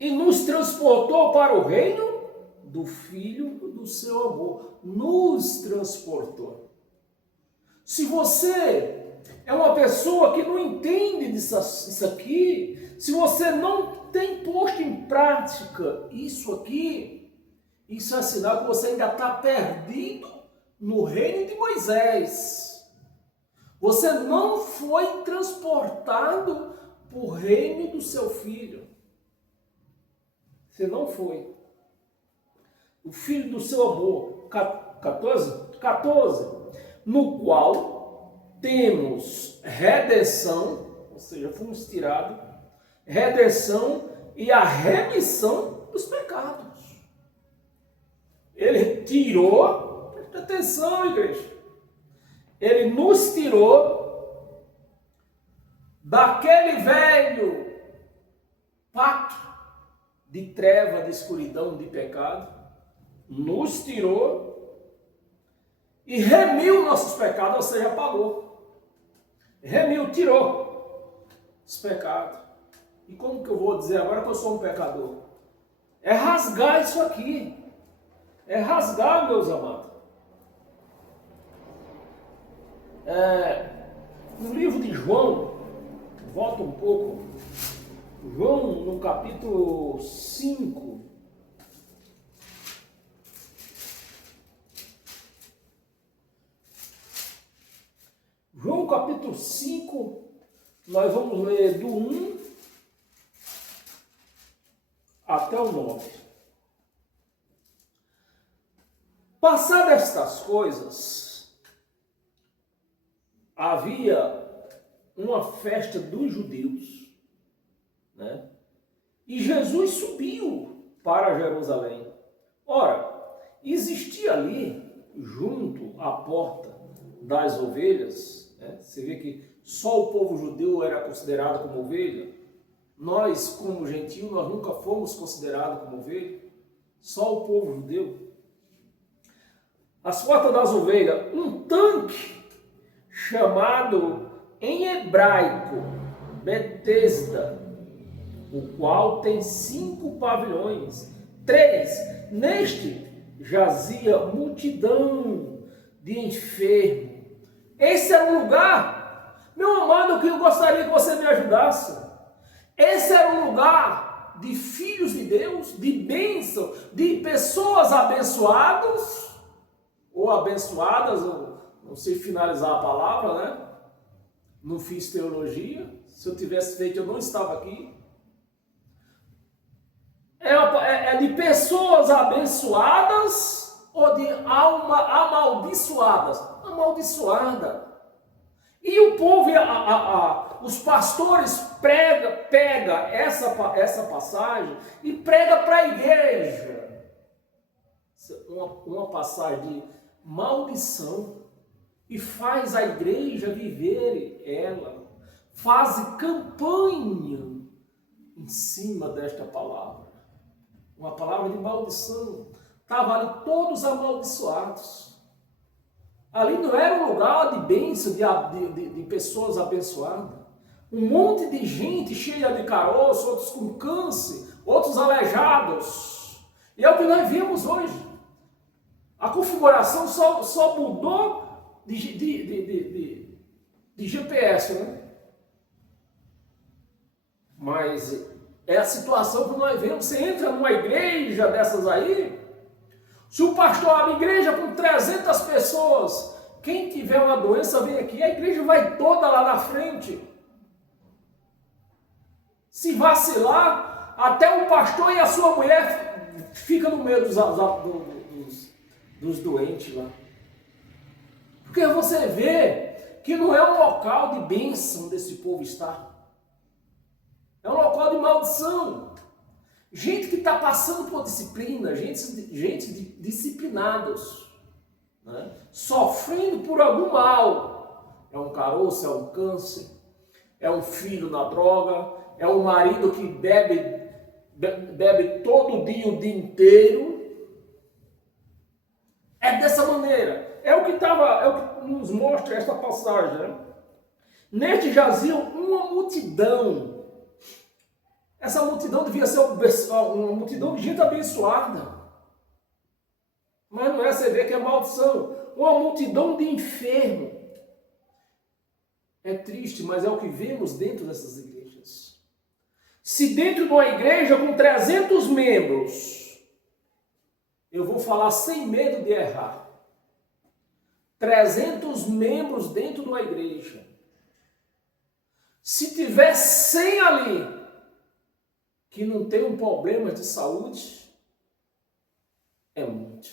e nos transportou para o reino do Filho do seu amor. Nos transportou. Se você é uma pessoa que não entende disso aqui, se você não tem posto em prática isso aqui, isso é sinal que você ainda está perdido no reino de Moisés. Você não foi transportado para o reino do seu filho. Você não foi. O filho do seu amor. 14. No qual temos redenção, ou seja, fomos tirados, redenção e a remissão dos pecados. Ele tirou, presta atenção, igreja, ele nos tirou daquele velho pacto de treva, de escuridão, de pecado, nos tirou e remiu nossos pecados, ou seja, pagou. Remiu, tirou os pecados. E como que eu vou dizer agora que eu sou um pecador? É rasgar isso aqui. É rasgar, meus amados. No livro de João, volta um pouco. João, no capítulo 5. João capítulo 5, nós vamos ler do 1 até o 9. Passadas estas coisas, havia uma festa dos judeus, né? E Jesus subiu para Jerusalém. Ora, existia ali, junto à porta das ovelhas, você vê que só o povo judeu era considerado como ovelha. Nós, como gentio, nós nunca fomos considerados como ovelha. Só o povo judeu. As portas das ovelhas, um tanque chamado em hebraico Betesda, o qual tem 5 pavilhões. 3, neste jazia multidão de enfermos. Esse era um lugar, meu amado, que eu gostaria que você me ajudasse. Esse era um lugar de filhos de Deus, de bênção, de pessoas abençoadas, ou abençoadas, ou não sei finalizar a palavra, né? Não fiz teologia. Se eu tivesse feito, eu não estava aqui. É de pessoas abençoadas ou de alma amaldiçoadas? Amaldiçoada. E o povo, os pastores pega essa passagem e prega para a igreja. Uma passagem de maldição. E faz a igreja viver ela. Faz campanha em cima desta palavra. Uma palavra de maldição. Estavam ali todos amaldiçoados. Ali não era um lugar de bênção, de pessoas abençoadas. Um monte de gente cheia de caroço, outros com câncer, outros aleijados. E é o que nós vimos hoje. A configuração só mudou de GPS, né? Mas é a situação que nós vemos. Você entra numa igreja dessas aí, se o pastor abre igreja com 300 pessoas, quem tiver uma doença vem aqui, a igreja vai toda lá na frente. Se vacilar, até o pastor e a sua mulher fica no meio dos doentes lá. Porque você vê que não é um local de bênção desse povo estar. É um local de maldição. Gente que está passando por disciplina, gente disciplinados, né? Sofrendo por algum mal. É um caroço, é um câncer, é um filho na droga, é um marido que bebe todo dia, o dia inteiro. É dessa maneira. É o que nos mostra esta passagem, né? Neste jazia uma multidão. Essa multidão devia ser uma multidão de gente abençoada. Mas não é, você vê que é maldição. Uma multidão de enfermos. É triste, mas é o que vemos dentro dessas igrejas. Se dentro de uma igreja com 300 membros, eu vou falar sem medo de errar, 300 membros dentro de uma igreja, se tiver 100 ali que não tem um problema de saúde, é muito.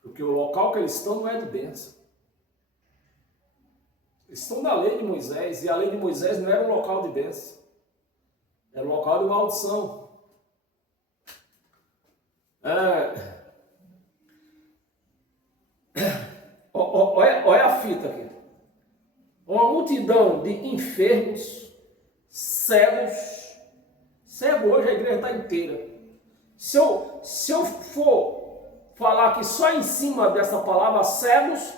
Porque o local que eles estão não é de bênção. Eles estão na lei de Moisés, e a lei de Moisés não era um local de bênção. Era um local de maldição. Olha a fita aqui. Uma multidão de enfermos, cegos. Cego hoje a igreja está inteira. Se eu for falar que só em cima dessa palavra cegos,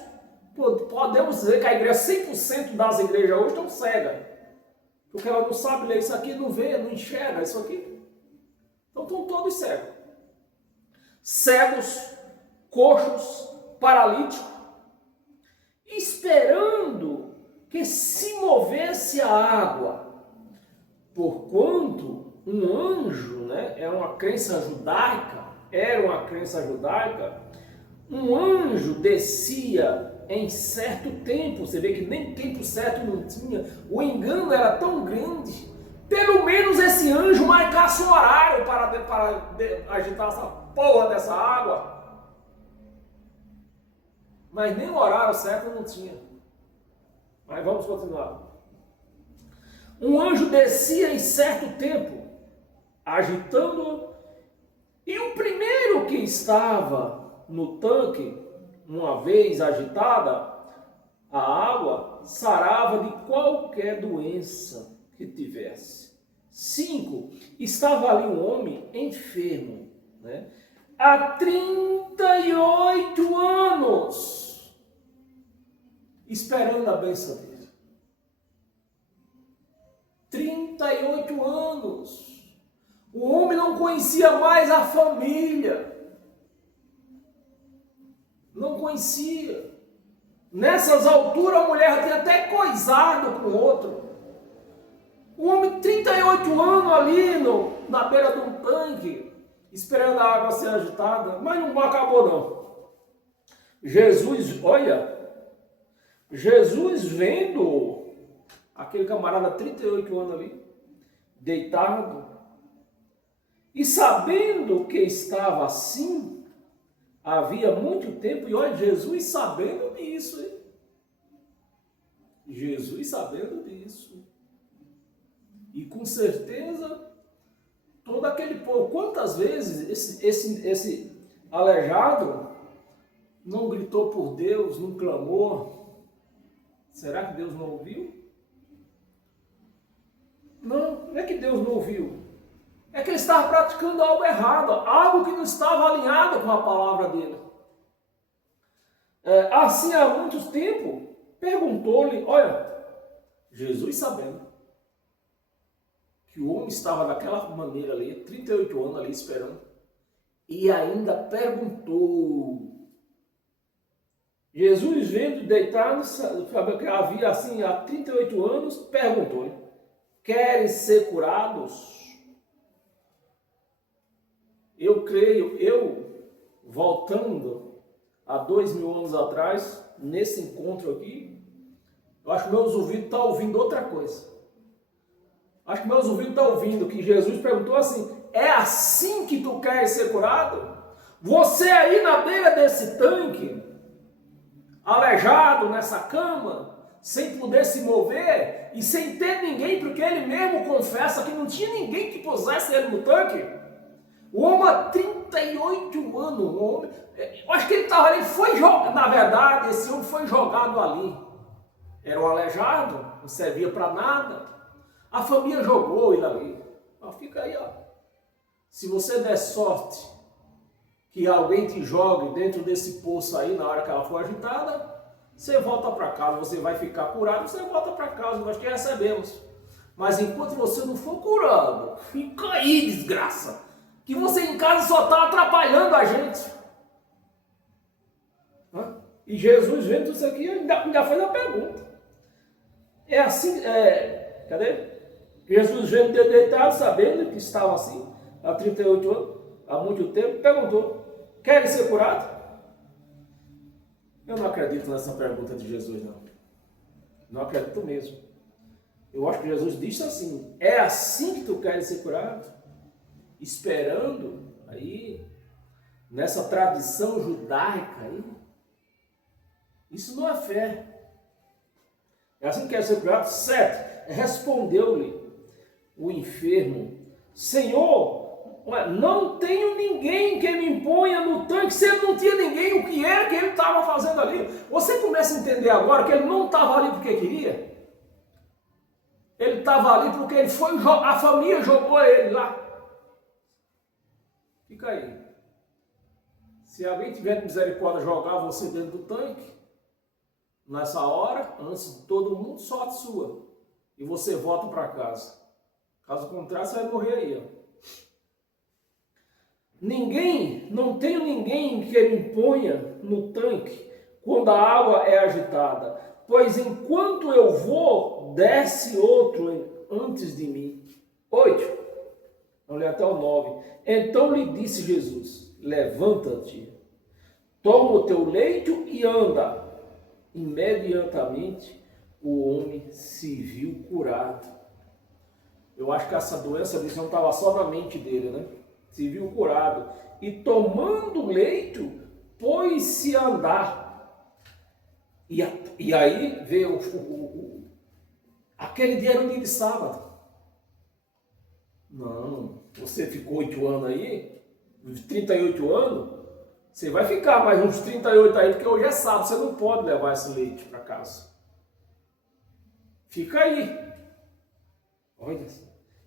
podemos dizer que a igreja, 100% das igrejas hoje estão cegas. Porque ela não sabe ler isso aqui, não vê, não enxerga isso aqui. Então estão todos cegos. Cegos, coxos, paralíticos, esperando que se movesse a água. Porquanto um anjo, era uma crença judaica, um anjo descia em certo tempo. Você vê que nem tempo certo não tinha, o engano era tão grande. Pelo menos esse anjo marcasse um horário para agitar essa porra dessa água. Mas nem o horário certo não tinha. Mas vamos continuar. Um anjo descia em certo tempo, agitando, e o primeiro que estava no tanque, uma vez agitada a água, sarava de qualquer doença que tivesse. 5. Estava ali um homem enfermo, há 38 anos, esperando a bênção dele. 38 anos. O homem não conhecia mais a família. Não conhecia. Nessas alturas a mulher tinha até coisado com o outro. O homem, 38 anos ali na beira de um tanque, esperando a água ser agitada, mas não acabou não. Jesus vendo aquele camarada 38 anos ali, deitado, e sabendo que estava assim, havia muito tempo, e olha, Jesus sabendo disso, hein? Jesus sabendo disso. E com certeza, todo aquele povo, quantas vezes esse aleijado não gritou por Deus, não clamou? Será que Deus não ouviu? Não é que Deus não ouviu. É que ele estava praticando algo errado, algo que não estava alinhado com a palavra dele. Assim, há muito tempo, perguntou-lhe, olha, Jesus sabendo que o homem estava daquela maneira ali, 38 anos ali esperando, e ainda perguntou. Jesus, vendo deitado, sabendo que havia assim há 38 anos, perguntou-lhe, querem ser curados? Eu creio, voltando a 2000 anos atrás, nesse encontro aqui, eu acho que meus ouvidos estão ouvindo outra coisa. Acho que meus ouvidos estão ouvindo que Jesus perguntou assim, é assim que tu queres ser curado? Você aí na beira desse tanque, aleijado nessa cama, sem poder se mover e sem ter ninguém, porque ele mesmo confessa que não tinha ninguém que pusesse ele no tanque. O homem há 38 anos, o homem, eu acho que ele estava ali, foi jogado, na verdade, esse homem foi jogado ali. Era um aleijado, não servia para nada. A família jogou ele ali. Mas fica aí, ó. Se você der sorte que alguém te jogue dentro desse poço aí na hora que ela for agitada, Você volta para casa, você vai ficar curado, você volta para casa, nós te recebemos. Mas enquanto você não for curado, fica aí, desgraça, que você em casa só está atrapalhando a gente. E Jesus vendo isso aqui, ainda fez a pergunta. É assim, cadê? Jesus vendo deitado, sabendo que estava assim, há 38 anos, há muito tempo, perguntou, querem ser curado? Eu não acredito nessa pergunta de Jesus, não. Não acredito mesmo. Eu acho que Jesus disse assim, é assim que tu queres ser curado? Esperando aí, nessa tradição judaica aí. Isso não é fé. É assim que quer ser curado? Certo. Respondeu-lhe o enfermo, Senhor, não tenho ninguém que me imponha no tanque. Se ele não tinha ninguém, o que era que ele estava fazendo ali? Você começa a entender agora que ele não estava ali porque queria. Ele estava ali porque ele foi, a família jogou ele lá. Fica aí. Se alguém tiver de misericórdia jogar você dentro do tanque, nessa hora, antes de todo mundo, sorte sua. E você volta para casa. Caso contrário, você vai morrer aí. Ó. Não tenho ninguém que me imponha no tanque quando a água é agitada, pois enquanto eu vou, desce outro antes de mim. 8. Vamos ler até o 9. Então lhe disse Jesus, levanta-te, toma o teu leito e anda. Imediatamente o homem se viu curado. Eu acho que essa doença não estava só na mente dele, né? Se viu curado. E tomando o leito, pôs-se a andar. E aí veio aquele dia era um dia de sábado. Não, você ficou 8 anos aí, 38 anos, você vai ficar mais uns 38 aí, porque hoje é sábado, você não pode levar esse leite para casa. Fica aí. Olha,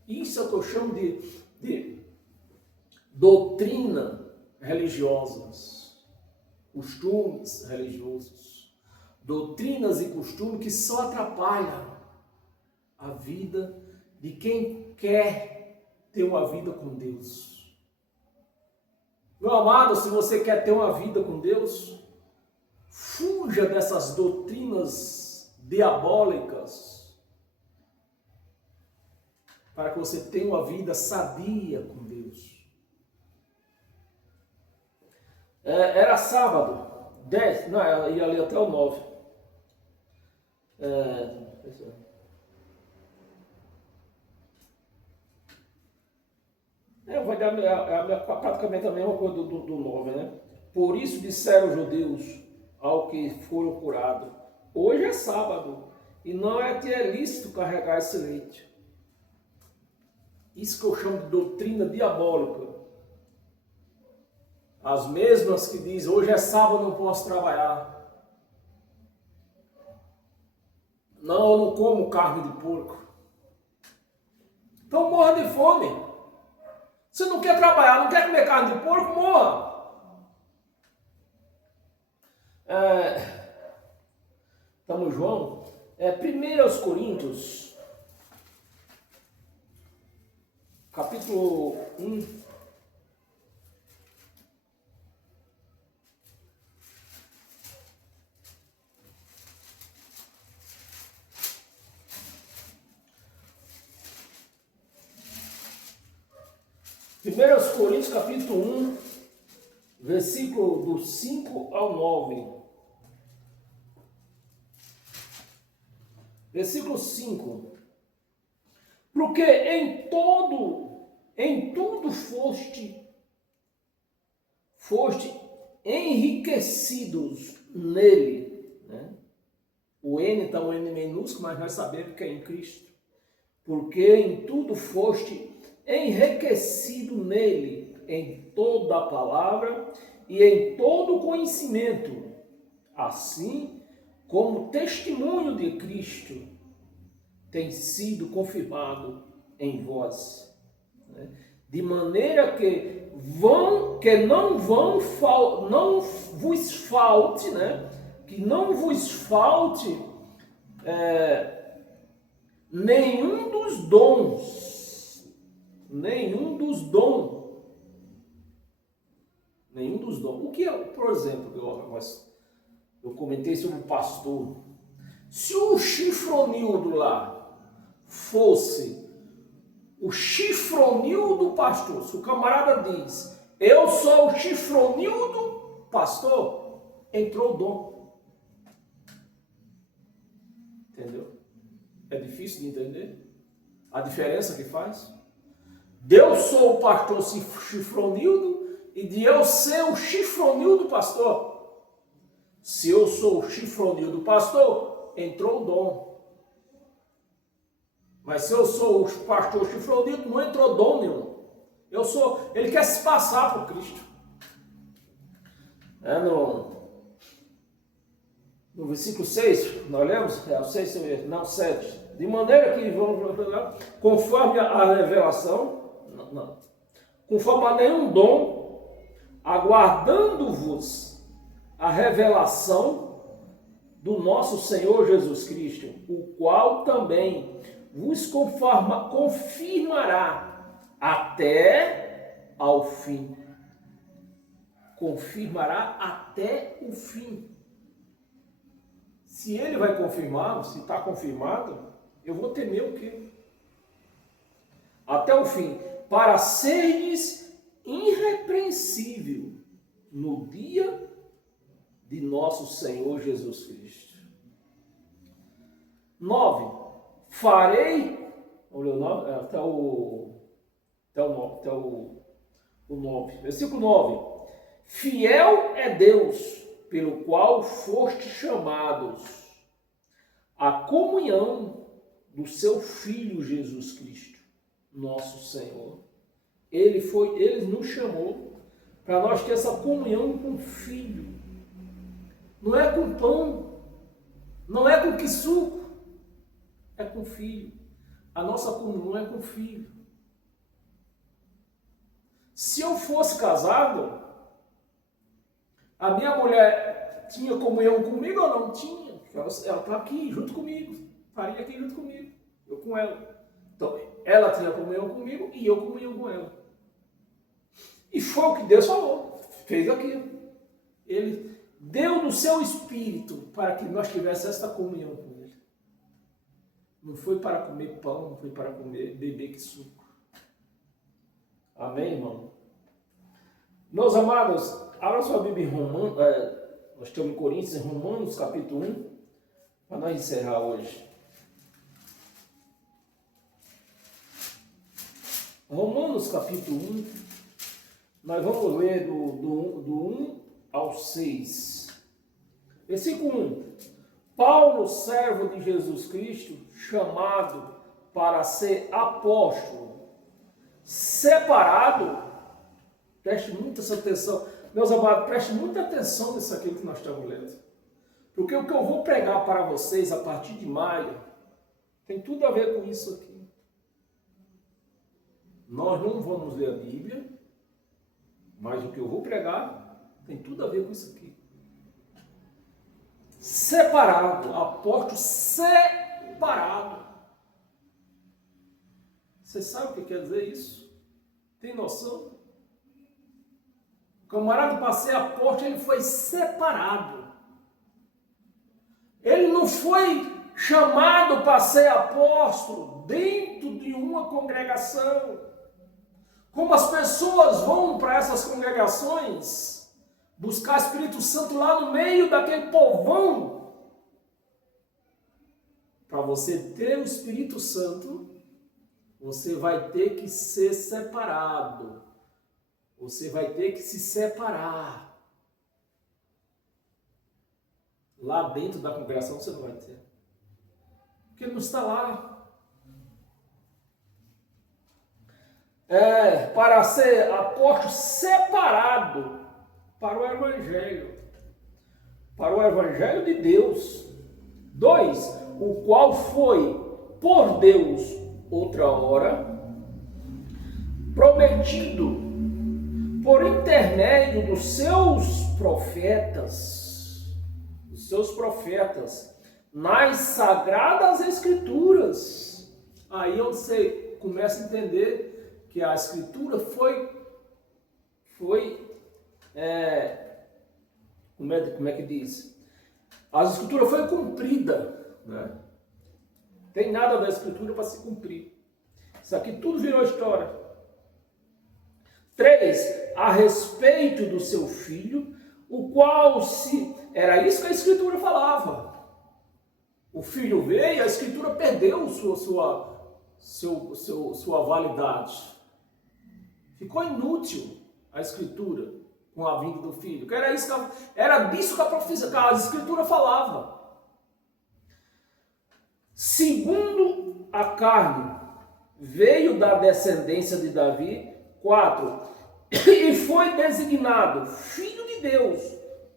isso é o que eu chamo de doutrina religiosas, costumes religiosos, doutrinas e costumes que só atrapalham a vida de quem quer ter uma vida com Deus. Meu amado, se você quer ter uma vida com Deus, fuja dessas doutrinas diabólicas para que você tenha uma vida sadia com Deus. Era sábado, 10, não, ia ali até o 9. Vai dar praticamente a mesma coisa do 9, né? Por isso disseram os judeus ao que foram curados, hoje é sábado e não é lícito carregar esse leite. Isso que eu chamo de doutrina diabólica. As mesmas que dizem, hoje é sábado, não posso trabalhar. Não, eu não como carne de porco. Então morra de fome. Se não quer trabalhar, não quer comer carne de porco, morra. Estamos, João? 1 Coríntios, capítulo 1. Primeiros Coríntios, capítulo 1, versículo do 5 ao 9. Versículo 5. Porque em tudo foste enriquecidos nele, né? O N está o N minúsculo, mas nós sabemos que é em Cristo. Porque em tudo foste enriquecido nele, em toda a palavra e em todo o conhecimento, assim como o testemunho de Cristo tem sido confirmado em vós, né? De maneira que não vos falte, né? Que e não vos falte nenhum dos dons. Nenhum dos dons. Nenhum dos dons. O que é, por exemplo, eu comentei sobre o pastor. Se o chifronildo lá fosse o chifronil do pastor, se o camarada diz, eu sou o chifronil do pastor, entrou o dom. Entendeu? É difícil de entender a diferença que faz. De eu sou o pastor chifronildo e de eu ser o chifronil do pastor. Se eu sou o chifronil do pastor, entrou o dom. Mas se eu sou o pastor chifronildo, não entrou dom nenhum. Ele quer se passar por Cristo. No versículo 6, nós lemos? O 6 mesmo, não, 7. De maneira que, conforme a revelação, conforme a nenhum dom, aguardando-vos a revelação do nosso Senhor Jesus Cristo, o qual também vos confirmará até ao fim. Confirmará até o fim. Se ele vai confirmar, se está confirmado, eu vou temer o quê? Até o fim. Para seres irrepreensível no dia de nosso Senhor Jesus Cristo. 9. Farei, olha o 9, até o 9. Versículo 9. Fiel é Deus, pelo qual foste chamados à comunhão do seu Filho Jesus Cristo, nosso Senhor. Ele nos chamou para nós ter essa comunhão com o Filho. Não é com pão, não é com que suco, é com o Filho. A nossa comunhão é com o Filho. Se eu fosse casado, a minha mulher tinha comunhão comigo ou não? Tinha. Ela está aqui junto comigo. Estaria aqui junto comigo. Eu com ela. Então, ela tinha comunhão comigo e eu comunhão com ela. E foi o que Deus falou. Fez aquilo. Ele deu no seu espírito para que nós tivéssemos esta comunhão com Ele. Não foi para comer pão, não foi para beber que suco. Amém, irmão? Meus amados, abra sua Bíblia em Romanos, nós estamos em Coríntios, em Romanos capítulo 1, para nós encerrar hoje. Romanos capítulo 1, nós vamos ler do 1 ao 6. Versículo 1. Paulo, servo de Jesus Cristo, chamado para ser apóstolo, separado, preste muita atenção, meus amados, preste muita atenção nisso aqui que nós estamos lendo. Porque o que eu vou pregar para vocês a partir de maio tem tudo a ver com isso aqui. Nós não vamos ler a Bíblia, mas o que eu vou pregar tem tudo a ver com isso aqui. Separado, apóstolo separado. Você sabe o que quer dizer isso? Tem noção? O camarada para ser apóstolo, ele foi separado. Ele não foi chamado para ser apóstolo dentro de uma congregação. Como as pessoas vão para essas congregações buscar Espírito Santo lá no meio daquele povão. Para você ter o Espírito Santo, você vai ter que ser separado. Você vai ter que se separar. Lá dentro da congregação você não vai ter. Porque ele não está lá. Para ser apóstolo separado para o Evangelho. Para o Evangelho de Deus. 2. O qual foi por Deus outra hora prometido por intermédio dos seus profetas. Os dos seus profetas, nas sagradas escrituras. Aí você começa a entender que a escritura como é que diz? A escritura foi cumprida, né? Tem nada da escritura para se cumprir. Isso aqui tudo virou história. 3. A respeito do seu filho, o qual era isso que a escritura falava. O filho veio, a escritura perdeu sua validade. Ficou inútil a escritura com a vinda do filho. Era disso que a escritura falava. Segundo a carne, veio da descendência de Davi. 4. E foi designado Filho de Deus,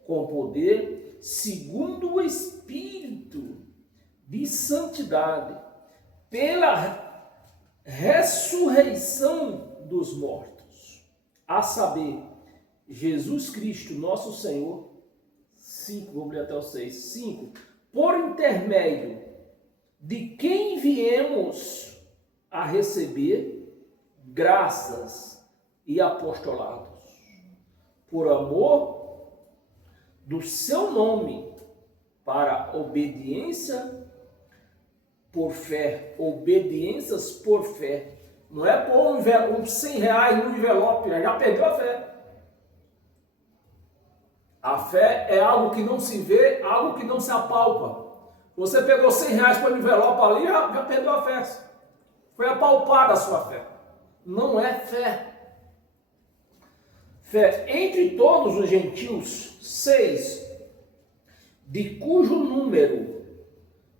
com poder, segundo o Espírito de santidade, pela ressurreição dos mortos, a saber, Jesus Cristo, nosso Senhor. 5, vamos ler até o 6. 5. Por intermédio de quem viemos a receber graças e apostolados, por amor do seu nome, para obediência por fé, obediências por fé. Não é pôr uns 100 reais no envelope, já perdeu a fé. A fé é algo que não se vê, algo que não se apalpa. Você pegou 100 reais para o envelope ali, já perdeu a fé. Foi apalpada a sua fé. Não é fé. Fé entre todos os gentios. 6. De cujo número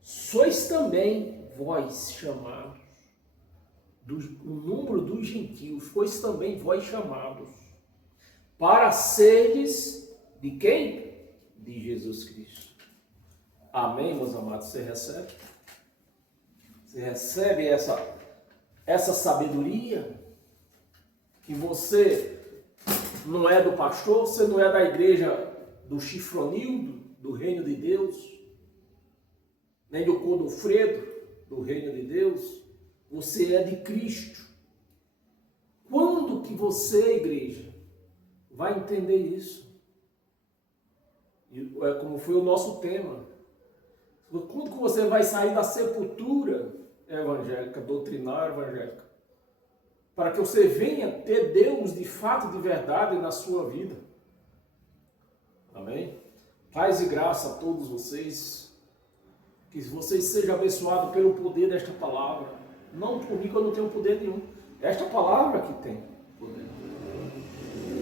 sois também vós chamados. O número dos gentios, sois também vós chamados. Para seres de quem? De Jesus Cristo. Amém, meus amados? Você recebe? Você recebe essa sabedoria? Que você não é do pastor, você não é da igreja do Chifronildo, do reino de Deus, nem do Codofredo, do reino de Deus. Você é de Cristo. Quando que você, igreja, vai entender isso? É como foi o nosso tema. Quando que você vai sair da sepultura evangélica, doutrinária evangélica, para que você venha ter Deus de fato, de verdade na sua vida? Amém? Paz e graça a todos vocês. Que vocês sejam abençoados pelo poder desta palavra. Não por mim, que eu não tenho poder nenhum. Esta palavra que tem poder.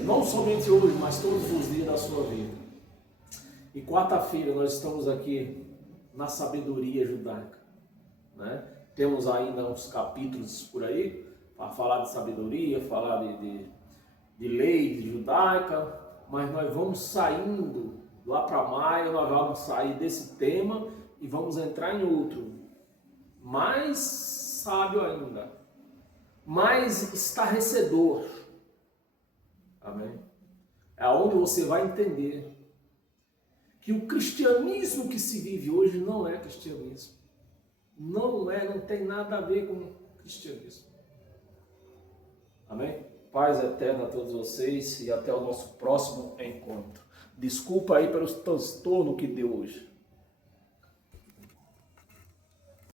Não somente hoje, mas todos os dias da sua vida. E quarta-feira nós estamos aqui na sabedoria judaica, né? Temos ainda uns capítulos por aí para falar de sabedoria, falar de lei judaica, mas nós vamos saindo lá para maio, nós vamos sair desse tema e vamos entrar em outro, mais sábio ainda, mais estarrecedor. Amém? É onde você vai entender que o cristianismo que se vive hoje não é cristianismo. Não tem nada a ver com cristianismo. Amém? Paz eterna a todos vocês e até o nosso próximo encontro. Desculpa aí pelos transtornos que deu hoje.